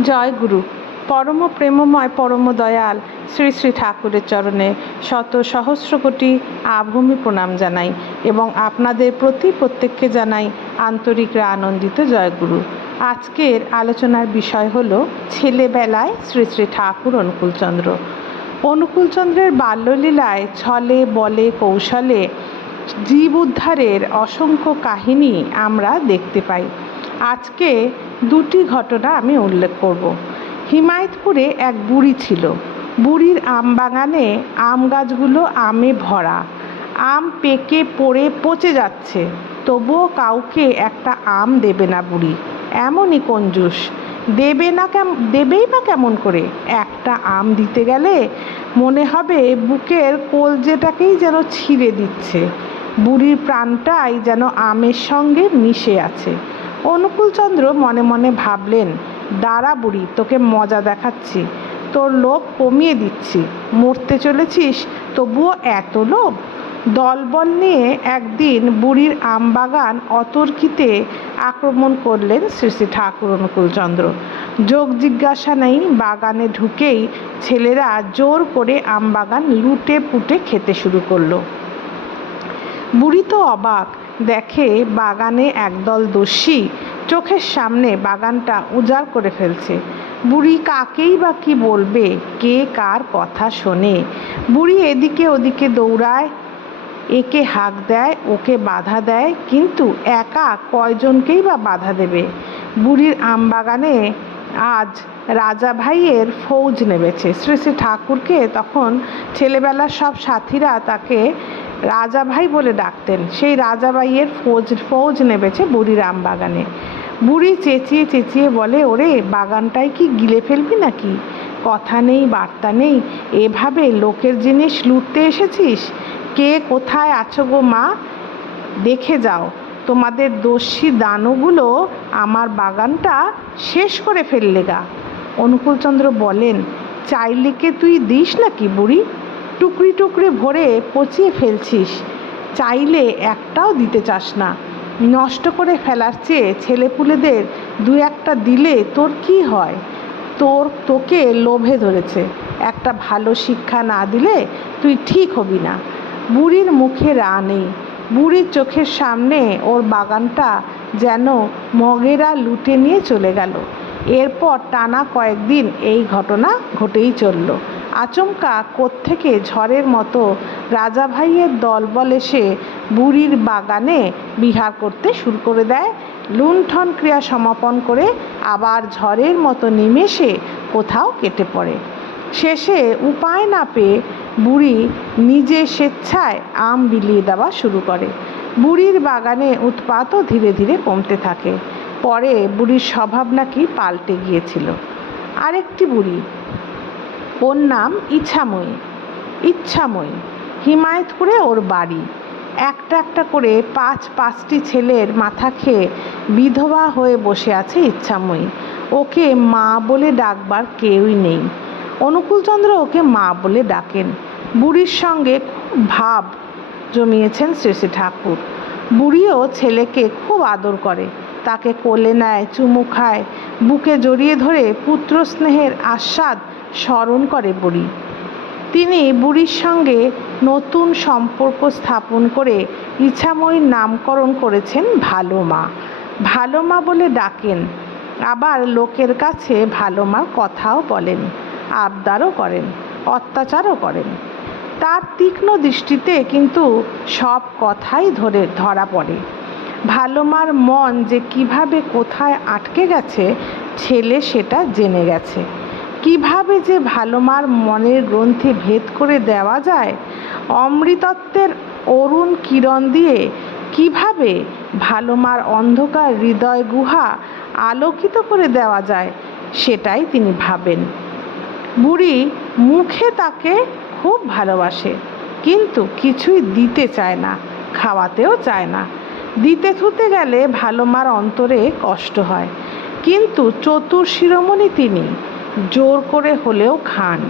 জয় গুরু পরম প্রেমময়, পরম দয়াল শ্রী শ্রী ঠাকুরের চরণে শত সহস্র কোটি আভূমি প্রণাম জানাই এবং আপনাদের প্রতি প্রত্যেককে জানাই আন্তরিক আনন্দিত জয়গুরু। আজকের আলোচনার বিষয় হল ছেলেবেলায় শ্রী শ্রী ঠাকুর অনুকূলচন্দ্র। অনুকূলচন্দ্রের বাল্যলীলায় ছলে, বলে, কৌশলে জীব উদ্ধারের অসংখ্য কাহিনী আমরা দেখতে পাই। আজকে দুটি ঘটনা আমি উল্লেখ করব। হিমায়তপুরে এক বুড়ি ছিল। বুড়ির আম বাগানে আম গাছগুলো আমে ভরা। আম পেকে পড়ে পচে যাচ্ছে। তবুও কাউকে একটা আম দেবে না বুড়ি। এমনই কঞ্জুস। দেবে না কেম, দেবেই বা কেমন করে? একটা আম দিতে গেলে মনে হবে বুকের কলজেটাকেই যেন ছিঁড়ে দিচ্ছে। বুড়ির প্রাণটাই যেন আমের সঙ্গে মিশে আছে। অনুকূলচন্দ্র মনে মনে ভাবলেন, দাঁড়া বুড়ি, তোকে মজা দেখাচ্ছি। তোর লোভ কমিয়ে দিচ্ছি। মরতে চলেছিস, তবুও এত লোভ? দলবল নিয়ে একদিন বুড়ির আমবাগান অতর্কিতে আক্রমণ করলেন শ্রী শ্রী ঠাকুর অনুকূলচন্দ্র। যোগ জিজ্ঞাসা নেই, বাগানে ঢুকেই ছেলেরা জোর করে আমবাগান লুটে পুটে খেতে শুরু করল। বুড়ি তো অবাক দেখে বাগানে একদল দস্যি চোখের সামনে বাগানটা উজাড় করে ফেলছে। বুড়ি কাকেই বা কি বলবে? কে কার কথা শোনে? বুড়ি এদিকে ওদিকে দৌড়ায়, একে হাঁক দেয়, ওকে বাধা দেয়, কিন্তু একা কয়জনকেই বা বাধা দেবে? বুড়ির আমবাগানে আজ রাজা ভাইয়ের ফৌজ নেমেছে। শ্রী শ্রী ঠাকুরকে তখন ছেলেবেলার সব সাথীরা তাকে রাজা ভাই বলে ডাকতেন। সেই রাজা ভাইয়ের ফৌজ ফৌজ নেমেছে বুড়ির আমবাগানে বুড়ি চেঁচিয়ে চেঁচিয়ে বলে, ওরে বাগানটাই কি গিলে ফেলবি নাকি? কথা নেই, বার্তা নেই। এভাবে লোকের জিনিস লুটতে এসেছিস? কে কোথায় আছো গো মা? দেখে যাও, তোমাদের দস্যি দানগুলো আমার বাগানটা শেষ করে ফেললে গা। অনুকূলচন্দ্র বলেন চাইলিকে তুই দিস নাকি বুড়ি? টুকরি টুকরি ভরে পচিয়ে ফেলছিস। চাইলে একটাও দিতে চাস না। নষ্ট করে ফেলার চেয়ে ছেলেপুলেদের দু একটা দিলে তোর কি হয়? তোর তোকে লোভে ধরেছে। একটা ভালো শিক্ষা না দিলে তুই ঠিক হবি না। বুড়ির মুখে রা নেই বুড়ির চোখের সামনে ওর বাগানটা যেন মগেরা লুটে নিয়ে চলে গেল। এরপর টানা কয়েকদিন এই ঘটনা ঘটেই চলল। আচমকা কোত্থেকে ঝড়ের মতো রাজা ভাইয়ের দলবল এসে বুড়ির বাগানে বিহার করতে শুরু করে দেয়। লুণ্ঠন ক্রিয়া সমাপন করে আবার ঝড়ের মতো নিমেষে কোথাও কেটে পড়ে। শেষে উপায় না পেয়ে বুড়ি নিজে স্বেচ্ছায় আম বিলিয়ে দেওয়া শুরু করে। বুড়ির বাগানে উৎপাতও ধীরে ধীরে কমতে থাকে। পরে বুড়ির স্বভাব নাকি পাল্টে গিয়েছিল। আরেকটি বুড়ি ওর নাম ইচ্ছাময়ী। ইচ্ছাময়ী। হিমায়তপুরে ওর বাড়ি। একটা একটা করে পাঁচ, পাঁচটি ছেলের মাথা খেয়ে বিধবা হয়ে বসে আছে ইচ্ছাময়ী। ওকে মা বলে ডাকবার কেউই নেই। অনুকূলচন্দ্র ওকে মা বলে ডাকেন। বুড়ির সঙ্গে ভাব জমিয়েছেন শ্রী শ্রী ঠাকুর। বুড়িও ছেলেকে খুব আদর করে। তাকে কোলে নেয়, চুমু খায়, বুকে জড়িয়ে ধরে পুত্র স্নেহের আস্বাদ স্মরণ করে বুড়ি। তিনি বুড়ির সঙ্গে নতুন সম্পর্ক স্থাপন করে ইচ্ছাময়ীর নামকরণ করেছেন ভালো মা ভালো মা বলে ডাকেন, আবার লোকের কাছে ভালো মার কথাও বলেন, আবদারও করেন, অত্যাচারও করেন। তার তীক্ষ্ণ দৃষ্টিতে কিন্তু সব কথাই ধরে ধরা পড়ে। ভালো মার মন যে কীভাবে কোথায় আটকে গেছে, ছেলে সেটা জেনে গেছে। কীভাবে যে ভালো মার মনের গ্রন্থে ভেদ করে দেওয়া যায়, অমৃতত্বের অরুণ কিরণ দিয়ে কীভাবে ভালো মার অন্ধকার হৃদয় গুহা আলোকিত করে দেওয়া যায়, সেটাই তিনি ভাবেন। বুড়ি মুখে তাকে খুব ভালোবাসে, কিন্তু কিছুই দিতে চায় না, খাওয়াতেও চায় না। দিতে থুতে গেলে ভালো মার অন্তরে কষ্ট হয়, কিন্তু চতুর শিরোমণি তিনি জোর করে হলেও খান।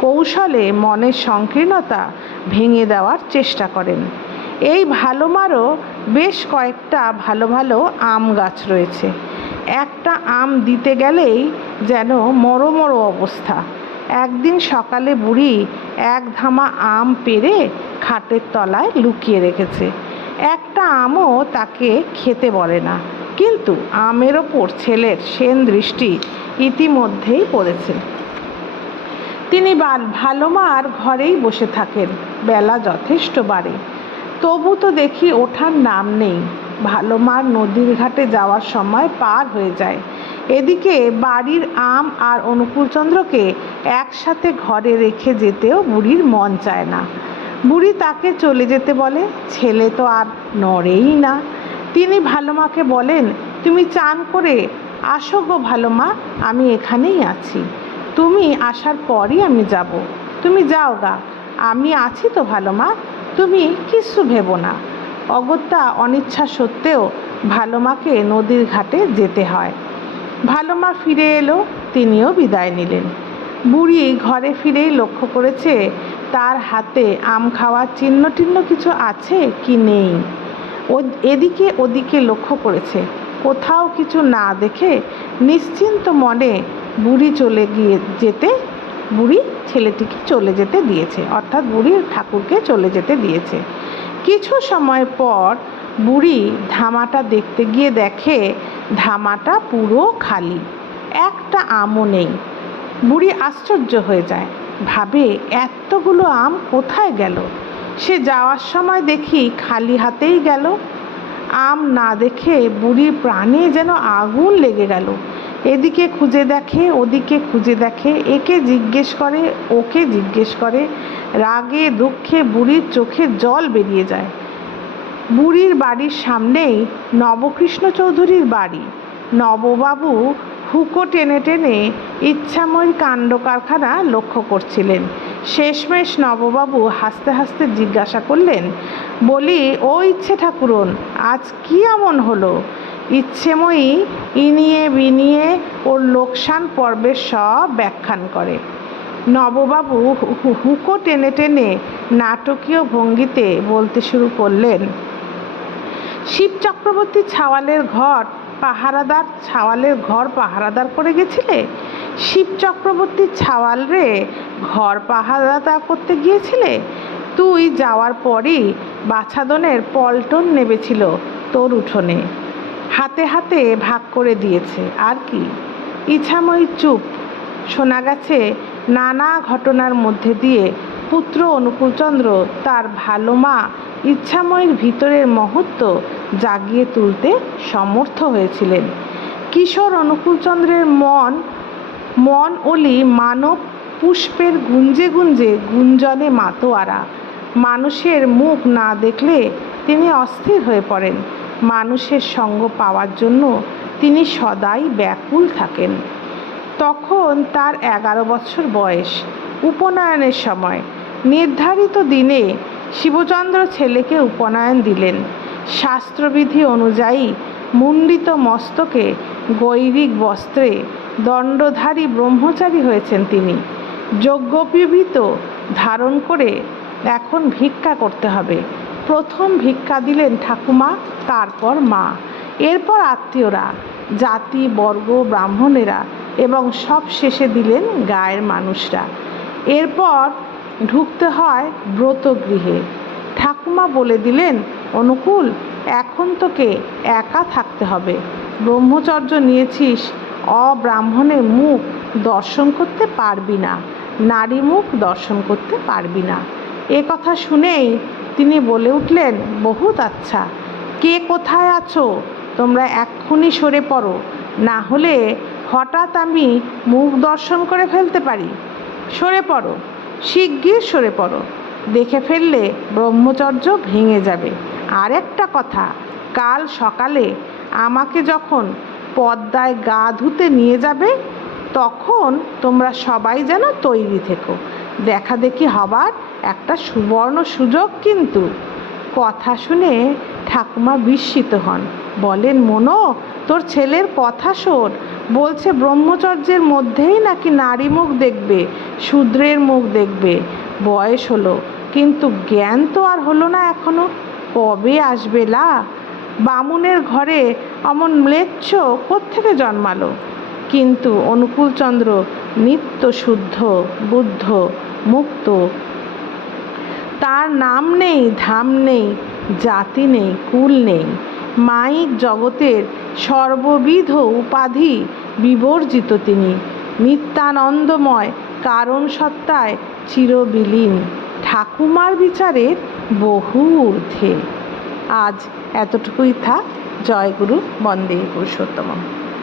কৌশলে মনের সংকীর্ণতা ভেঙে দেওয়ার চেষ্টা করেন। এই ভালো মারও বেশ কয়েকটা ভালো ভালো আম গাছ রয়েছে। একটা আম দিতে গেলেই যেন মরো মরো অবস্থা। একদিন সকালে বুড়ি এক ধামা আম পেড়ে খাটের তলায় লুকিয়ে রেখেছে। একটা আমও তাকে খেতে বলে না। কিন্তু আমের ওপর ছেলের সেন দৃষ্টি ইতিমধ্যেই পড়েছে। তিনি ভালো মার ঘরেই বসে থাকেন, বেলা যথেষ্ট বাড়ে। তবু তো দেখি ওঠার নাম নেই। ভালো মার নদীর ঘাটে যাওয়ার সময় পার হয়ে যায়। এদিকে বাড়ির আম আর অনুকূলচন্দ্রকে একসাথে ঘরে রেখে যেতেও বুড়ির মন চায় না। বুড়ি তাকে চলে যেতে বলে, ছেলে তো আর নড়েই না। তিনি ভালো মাকে বলেন, তুমি চান করে আসো গো ভালো মা, আমি এখানেই আছি। তুমি আসার পরই আমি যাব। তুমি যাও গা, আমি আছি তো ভালো মা, তুমি কিচ্ছু ভেবো না। অগত্যা অনিচ্ছা সত্ত্বেও ভালো মাকে নদীর ঘাটে যেতে হয়। ভালো মা ফিরে এলো, তিনিও বিদায় নিলেন। বুড়ি ঘরে ফিরেই লক্ষ্য করেছে, তার হাতে আম খাওয়ার চিহ্ন টিহ্ন কিছু আছে কি নেই? এদিকে ওদিকে লক্ষ্য করেছে। কোথাও কিছু না দেখে নিশ্চিন্ত মনে বুড়ি চলে গিয়ে যেতে, বুড়ি ছেলেটিকে চলে যেতে দিয়েছে। অর্থাৎ বুড়ি ঠাকুরকে চলে যেতে দিয়েছে। কিছু সময় পর বুড়ি ধামাটা দেখতে গিয়ে দেখে, ধামাটা পুরো খালি, একটা আমও নেই। বুড়ি আশ্চর্য হয়ে যায়। ভাবে, এতগুলো আম কোথায় গেল? সে যাওয়ার সময় দেখি খালি হাতেই গেল। আম না দেখে বুড়ির প্রাণে যেন আগুন লেগে গেল। এদিকে খুঁজে দেখে, ওদিকে খুঁজে দেখে, একে জিজ্ঞেস করে, ওকে জিজ্ঞেস করে। রাগে দুঃখে বুড়ির চোখে জল বেরিয়ে যায়। বুড়ির বাড়ির সামনেই নবকৃষ্ণ চৌধুরীর বাড়ি। নববাবু হুকো টেনে টেনে ইচ্ছাময়ীর কাণ্ড কারখানা লক্ষ্য করছিলেন। শেষমেশ নববাবু হাসতে হাসতে জিজ্ঞাসা করলেন, বলি, ও ইচ্ছে ঠাকুরন, আজ কি এমন হলো? ইচ্ছেময়ী ইনিয়ে বিনিয়ে ওর লোকসান পর্বের সব ব্যাখ্যান করে। নববাবু হুকো টেনে টেনে নাটকীয় ভঙ্গিতে বলতে শুরু করলেন, শিব চক্রবর্তী ছাওয়ালের ঘর পাহারাদার, ছাওয়ালের ঘর পাহারাদার করে গেছিলে? শিব চক্রবর্তী ছাওয়াল রে ঘর পাহারাদার করতে গিয়েছিলে? তুই যাওয়ার পরই বাছাদনের পল্টন নেবেছিল তোর উঠোনে। হাতে হাতে ভাগ করে দিয়েছে, আর কি? ইছাময়ী চুপ। শোনা গেছে, নানা ঘটনার মধ্যে দিয়ে পুত্র অনুকূলচন্দ্র তার ভালো মা ইচ্ছাময়ীর ভিতরের মহত্ব জাগিয়ে তুলতে সমর্থ হয়েছিলেন। কিশোর অনুকূলচন্দ্রের মন মন ওলি মানব পুষ্পের গুঞ্জে গুঞ্জে গুঞ্জনে মাতোয়ারা। মানুষের মুখ না দেখলে তিনি অস্থির হয়ে পড়েন। মানুষের সঙ্গ পাওয়ার জন্য তিনি সদাই ব্যাকুল থাকেন। তখন তার এগারো বছর বয়স। উপনয়নের সময়। নির্ধারিত দিনে শিবচন্দ্র ছেলেকে উপনয়ন দিলেন। শাস্ত্রবিধি অনুযায়ী মুণ্ডিত মস্তকে গৈরিক বস্ত্রে দণ্ডধারী ব্রহ্মচারী হয়েছেন তিনি। যজ্ঞোপীত ধারণ করে এখন ভিক্ষা করতে হবে। প্রথম ভিক্ষা দিলেন ঠাকুমা, তারপর মা। এরপর আত্মীয়রা, জাতি, বর্গ, ব্রাহ্মণেরা এবং সব শেষে দিলেন গায়ের মানুষরা। এরপর ঢুকতে হয় ব্রতগৃহে। ঠাকুমা বলে দিলেন, অনুকূল, এখন তোকে একা থাকতে হবে। ব্রহ্মচর্য নিয়েছিস, অব্রাহ্মণের মুখ দর্শন করতে পারবি না। নারী মুখ দর্শন করতে পারবি না। এ কথা শুনেই তিনি বলে উঠলেন, বহুত আচ্ছা। কে কোথায় আছো? তোমরা এক্ষুনি সরে পড়ো। না হলে হঠাৎ আমি মুখ দর্শন করে ফেলতে পারি। সরে পড়ো। শিগগির সরে পড়ো। দেখে ফেললে ব্রহ্মচর্য ভেঙে যাবে। আর একটা কথা, কাল সকালে আমাকে যখন পদ্মায় গা ধুতে নিয়ে যাবে তখন তোমরা সবাই যেন তৈরি থেকো। দেখা দেখি হবার একটা সুবর্ণ সুযোগ কিন্তু। কথা শুনে ঠাকুমা বিস্মিত হন। বলেন, মনো, তোর ছেলের কথা শোন। বলছে, ব্রহ্মচর্যের মধ্যেই নাকি নারী মুখ দেখবে, শূদ্রের মুখ দেখবে। বয়স হলো, কিন্তু জ্ঞান তো আর হলো না এখনও। কবে আসবে লা? বামুনের ঘরে অমন ম্লেচ্ছ কোত্থেকে জন্মালো? কিন্তু অনুকূলচন্দ্র নিত্য শুদ্ধ বুদ্ধ, মুক্ত। তার নাম নেই, ধাম নেই, জাতি নেই, কুল নেই। মাইক জগতের সর্ববিধ উপাধি বিবর্জিত তিনি। নিত্যানন্দময় কারণ সত্তায় চিরবিলীন। ঠাকুমার বিচারের বহু ঊর্ধ্বে। আজ এতটুকুই থাক জয়গুরু বন্দে পুরুষোত্তম